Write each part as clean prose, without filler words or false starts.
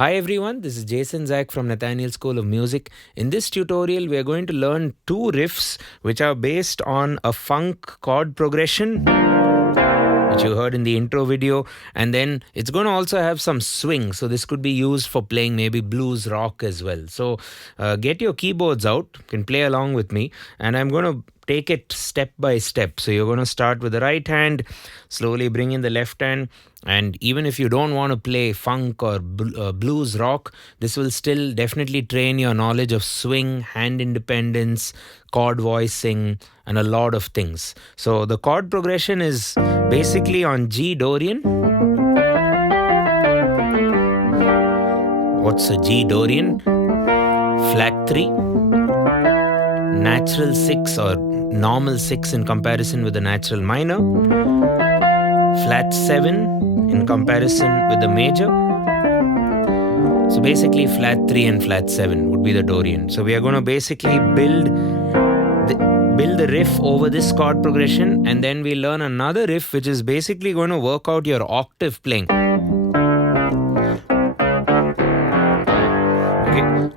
Hi everyone, this is Jason Zach from Nathaniel School of Music. In this tutorial, we are going to learn two riffs which are based on a funk chord progression, which you heard in the intro video, and then it's going to also have some swing. So this could be used for playing maybe blues rock as well. So get your keyboards out, you can play along with me, and I'm going to take it step by step. So you're going to start with the right hand, slowly bring in the left hand, and even if you don't want to play funk or blues rock, this will still definitely train your knowledge of swing, hand independence, chord voicing, and a lot of things. So the chord progression is basically on G Dorian. What's a G Dorian? Flat 3, natural 6 or normal 6 in comparison with the natural minor, flat 7 in comparison with the major. So basically flat 3 and flat 7 would be the Dorian. So we are going to basically build the riff over this chord progression, and then we learn another riff which is basically going to work out your octave playing.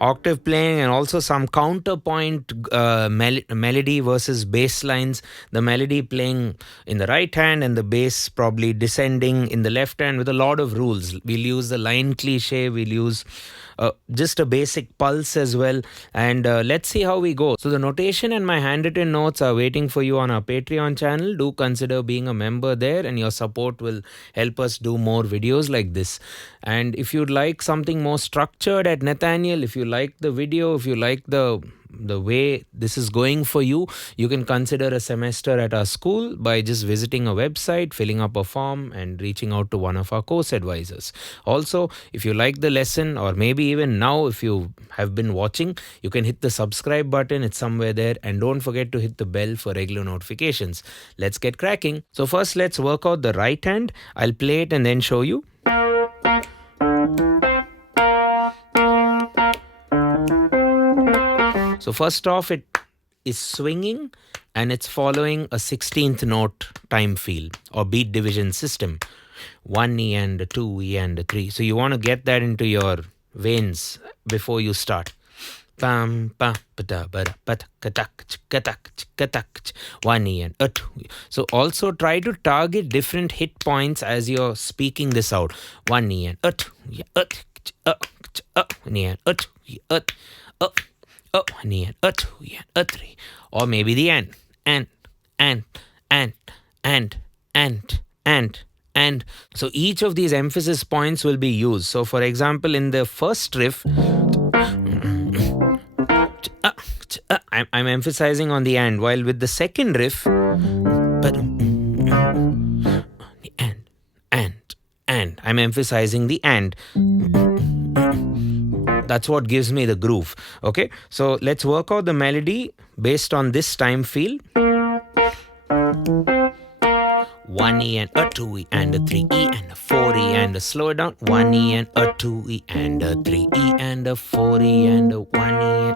Octave playing, and also some counterpoint melody versus bass lines. The melody playing in the right hand and the bass probably descending in the left hand with a lot of rules. We'll use the line cliche, we'll use just a basic pulse as well, and let's see how we go. So the notation and my handwritten notes are waiting for you on our Patreon channel. Do consider being a member there, and your support will help us do more videos like this. And if you'd like something more structured at Nathaniel, if you like the video, if you like the way this is going for you, you can consider a semester at our school by just visiting a website, filling up a form, and reaching out to one of our course advisors. Also, if you like the lesson, or maybe even now if you have been watching, you can hit the subscribe button, it's somewhere there, and don't forget to hit the bell for regular notifications. Let's get cracking. So first, let's work out the right hand. I'll play it and then show you. So first off, it is swinging and it's following a 16th note time feel or beat division system. 1 E and a 2 E and a 3. So you want to get that into your veins before you start. 1 E and a 2. So also try to target different hit points as you're speaking this out. 1 E and a 2. 1 E and a 2. E and a 2, E and a 3. Or maybe the and. So each of these emphasis points will be used. So for example, in the first riff, I'm emphasizing on the and, while with the second riff, and I'm emphasizing the and. That's what gives me the groove. Okay, so let's work out the melody based on this time feel. 1 E and a 2 E and a 3 E and a 4 E and a slow it down. 1 E and a 2 E and a 3 E and a 4 E and a 1 E.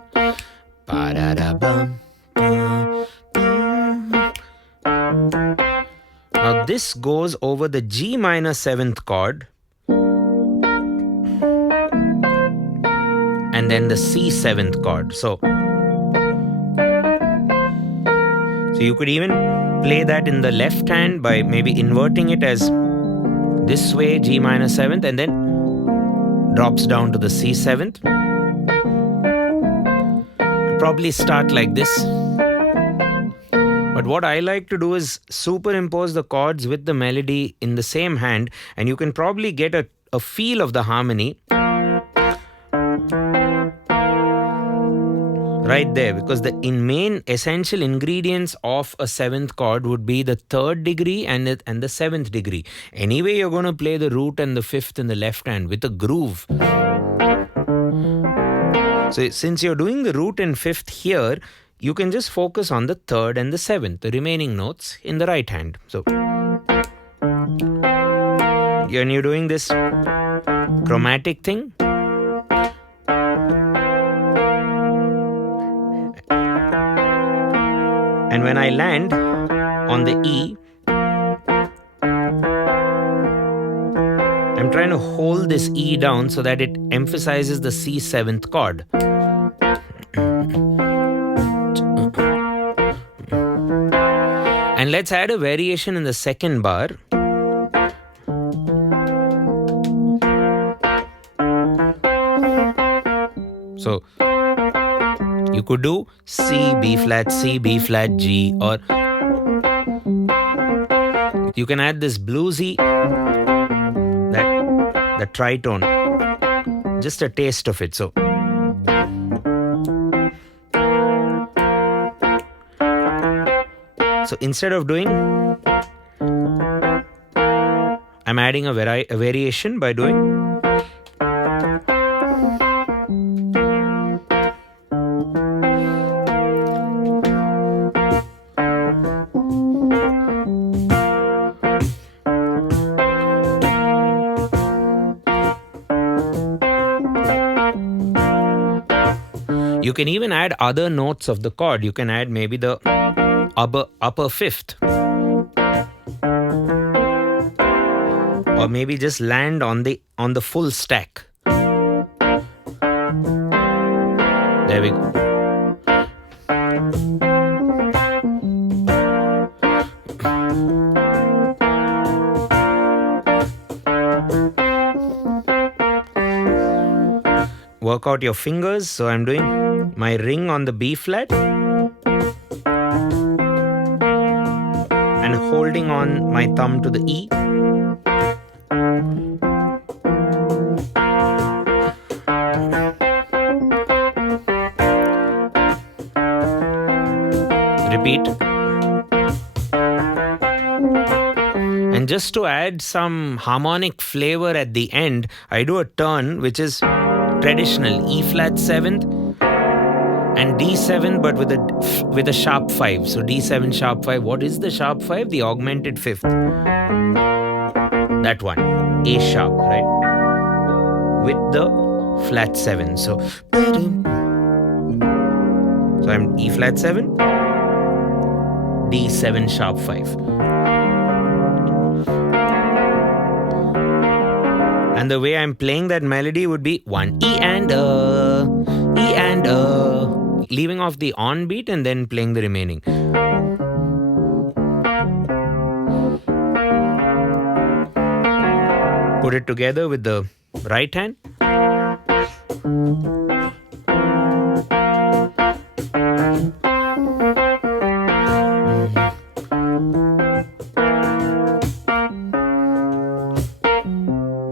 Ba-da-da-bum. Now this goes over the G minor 7th chord and then the C 7th chord. So you could even play that in the left hand by maybe inverting it as this way, G minor 7th, and then drops down to the C 7th. Probably start like this. But what I like to do is superimpose the chords with the melody in the same hand, and you can probably get a feel of the harmony right there, because the main essential ingredients of a seventh chord would be the third degree and the seventh degree. Anyway, you're going to play the root and the fifth in the left hand with a groove. So since you're doing the root and fifth here, you can just focus on the third and the seventh, the remaining notes in the right hand. So when you're doing this chromatic thing, and when I land on the E, I'm trying to hold this E down so that it emphasizes the C seventh chord. And let's add a variation in the second bar. So you could do C, B flat, C, B flat, G, or you can add this bluesy, the tritone, just a taste of it. So instead of doing, I'm adding a variation by doing. You can even add other notes of the chord. You can add maybe the upper fifth, or maybe just land on the full stack. There we go. Work out your fingers. So I'm doing my ring on the B flat and holding on my thumb to the E. Repeat. And just to add some harmonic flavor at the end, I do a turn which is traditional E flat seventh and D7, but with a sharp 5. So D7 sharp 5. What is the sharp 5? The augmented fifth. That one. A sharp, right? With the flat 7. So I'm E flat 7, D7 sharp 5. And the way I'm playing that melody would be 1 E and a, E and a, leaving off the on beat and then playing the remaining. Put it together with the right hand.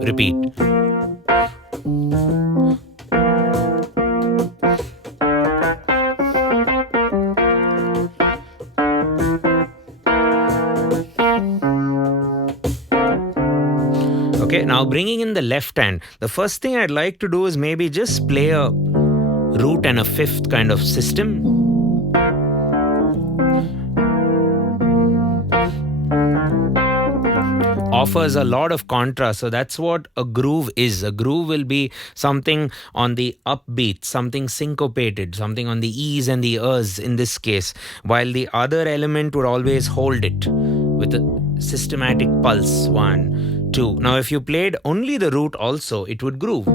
Repeat. Okay, now bringing in the left hand. The first thing I'd like to do is maybe just play a root and a fifth kind of system. Offers a lot of contrast. So that's what a groove is. A groove will be something on the upbeat, something syncopated, something on the E's and the R's in this case, while the other element would always hold it with a systematic pulse. 1, 2. Now if you played only the root also, it would groove.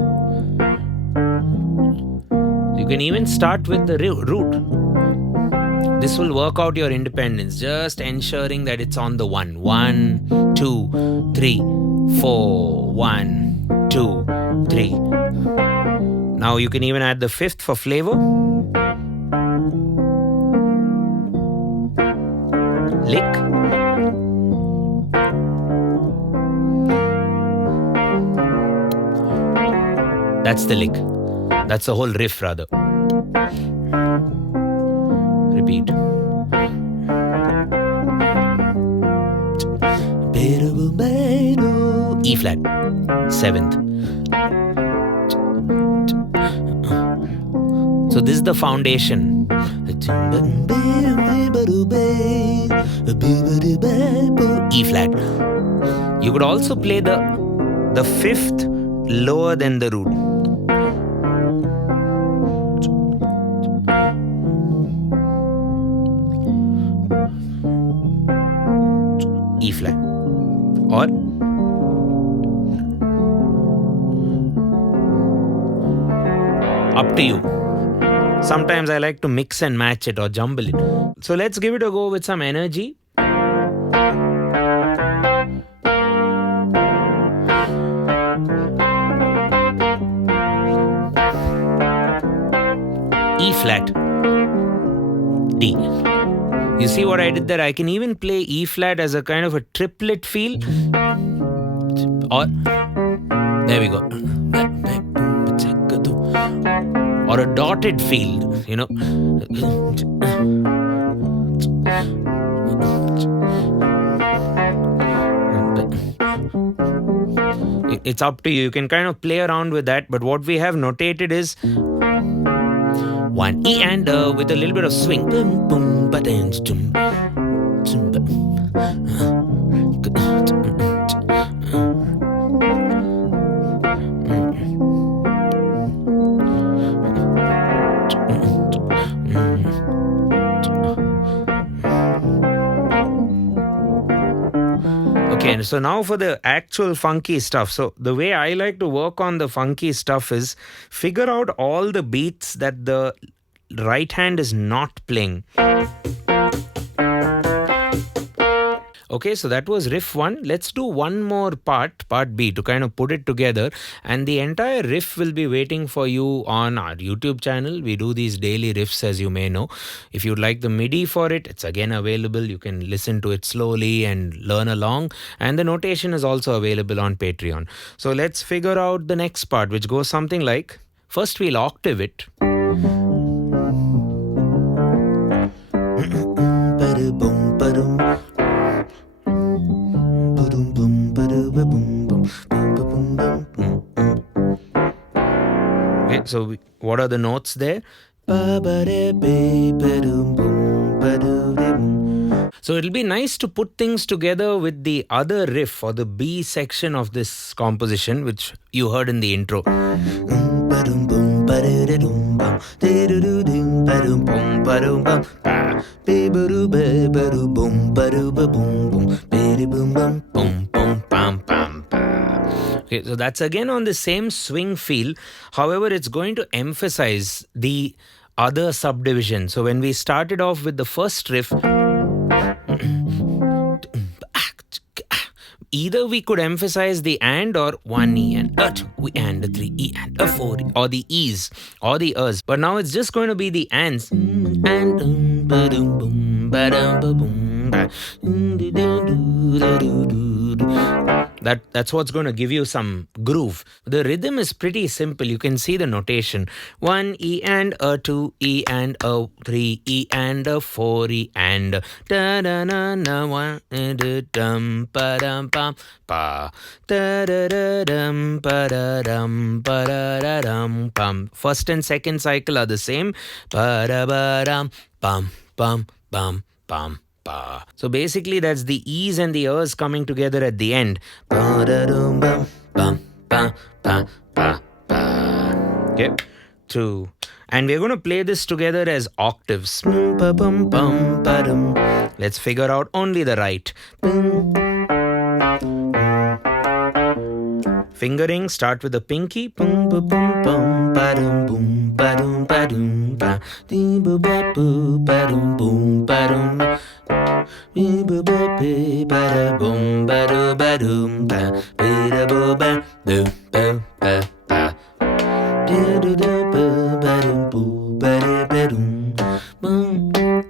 You can even start with the root. This will work out your independence, just ensuring that it's on the 1. 1, 2, 3, 4. 1, 2, 3. Now you can even add the fifth for flavor. lick. That's the lick. That's the whole riff, rather. Repeat. E flat, 7th. So this is the foundation. E flat. You could also play the 5th lower than the root. E flat. Or up to you. Sometimes I like to mix and match it or jumble it. So let's give it a go with some energy. E flat, D. You see what I did there? I can even play E flat as a kind of a triplet feel. Or, there we go. Or a dotted field, you know. It's up to you. You can kind of play around with that. But what we have notated is one E and with a little bit of swing. Okay, so now for the actual funky stuff. So the way I like to work on the funky stuff is figure out all the beats that the right hand is not playing. Okay, so that was riff 1. Let's do one more part B, to kind of put it together. And the entire riff will be waiting for you on our YouTube channel. We do these daily riffs, as you may know. If you'd like the MIDI for it, it's again available. You can listen to it slowly and learn along. And the notation is also available on Patreon. So let's figure out the next part, which goes something like, first we'll octave it. Okay, so what are the notes there? So it'll be nice to put things together with the other riff or the B section of this composition, which you heard in the intro. Okay, so that's again on the same swing feel. However, it's going to emphasize the other subdivision. So when we started off with the first riff, either we could emphasize the and or 1 E and a 2 E and a 3 E and a 4 E, or the E's or the U's. But now it's just going to be the ands. And that's what's going to give you some groove. The rhythm is pretty simple. You can see the notation. 1 E and a 2 E and a 3 E and a 4 E and da da na na 1 dum pa dum pam pa da da da dum pa da dum pa da dum pam. First and second cycle are the same. Pa da ba dum pam pam pam pam. So basically that's the E's and the U's coming together at the end. Okay, 2. And we're going to play this together as octaves. Let's figure out only the right. Fingering, start with the pinky.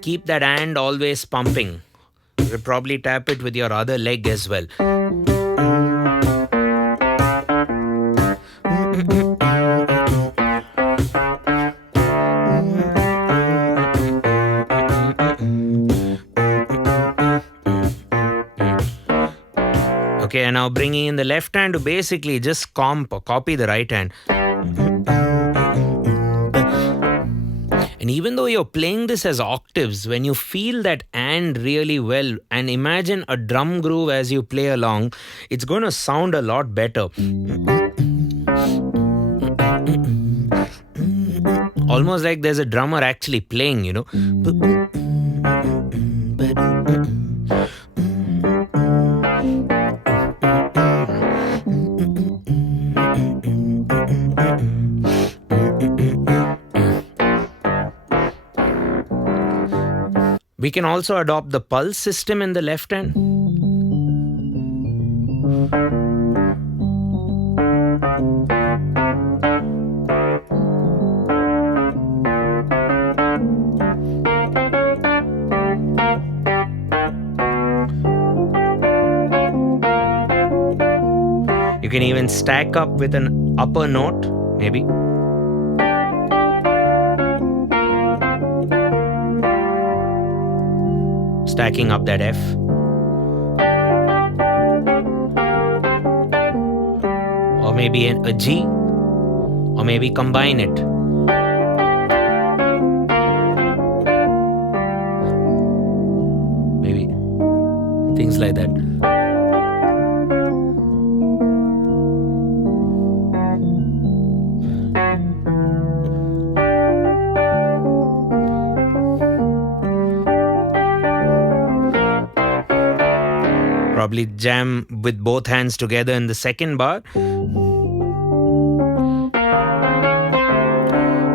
Keep that and always pumping. probably tap it with your other leg as well. Okay, and now bringing in the left hand to basically just copy the right hand. And even though you're playing this as octaves, when you feel that and really well and imagine a drum groove as you play along, it's going to sound a lot better. Almost like there's a drummer actually playing, you know. We can also adopt the pulse system in the left hand. You can even stack up with an upper note, maybe. Stacking up that F. Or maybe a G. Or maybe combine it. Maybe things like that. Probably jam with both hands together in the second bar.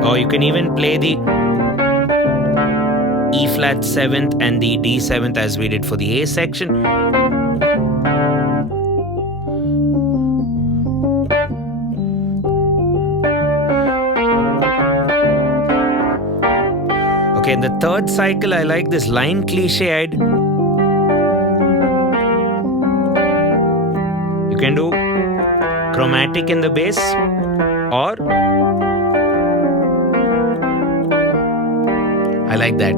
Or you can even play the E flat 7th and the D 7th as we did for the A section. Okay, in the third cycle, I like this line cliche. You can do chromatic in the bass, or I like that.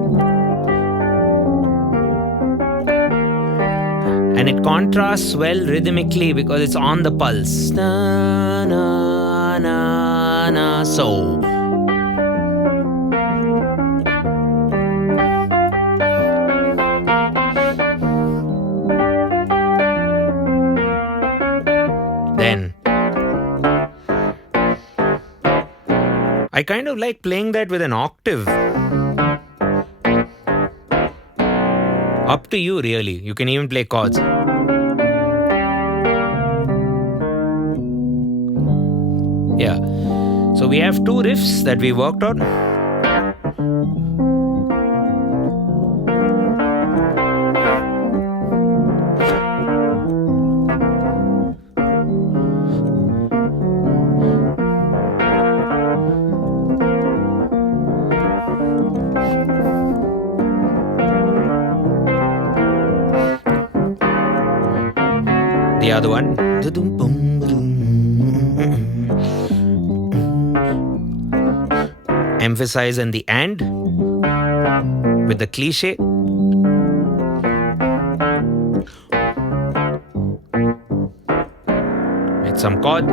And it contrasts well rhythmically because it's on the pulse. Na, na, na, na, so. Then I kind of like playing that with an octave. Up to you, really. You can even play chords. Yeah. So we have two riffs that we worked on. The other one. Emphasize on the and with the cliche. With some chord.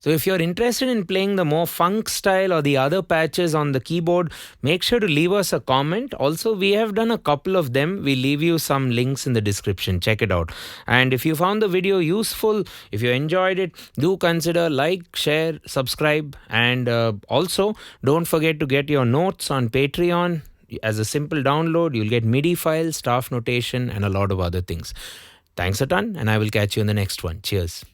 So if you're interested in playing the more funk style or the other patches on the keyboard, make sure to leave us a comment. Also, we have done a couple of them. We leave you some links in the description. Check it out. And if you found the video useful, if you enjoyed it, do consider like, share, subscribe. And also, don't forget to get your notes on Patreon. As a simple download, you'll get MIDI files, staff notation, and a lot of other things. Thanks a ton, and I will catch you in the next one. Cheers.